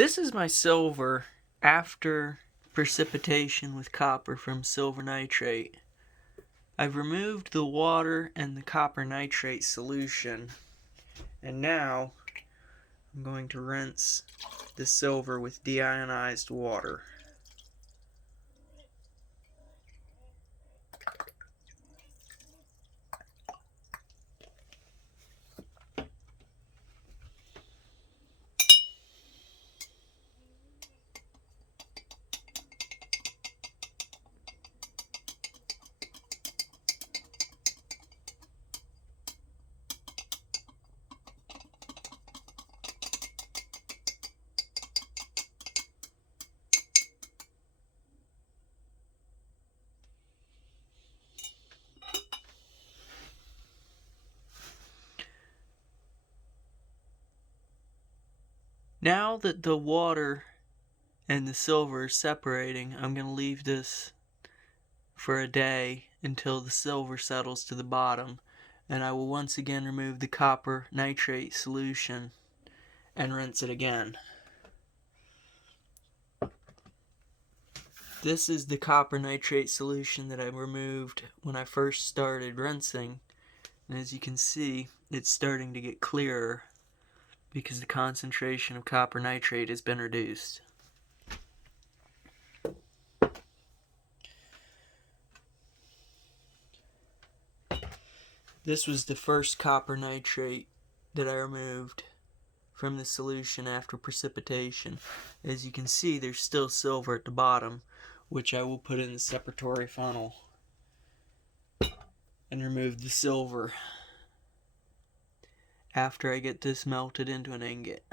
This is my silver after precipitation with copper from silver nitrate. I've removed the water and the copper nitrate solution, and now I'm going to rinse the silver with deionized water. Now that the water and the silver is separating, I'm going to leave this for a day until the silver settles to the bottom, and I will once again remove the copper nitrate solution and rinse it again. This is the copper nitrate solution that I removed when I first started rinsing, and as you can see, it's starting to get clearer because the concentration of copper nitrate has been reduced. This was the first copper nitrate that I removed from the solution after precipitation. As you can see, there's still silver at the bottom, which I will put in the separatory funnel and remove the silver after I get this melted into an ingot.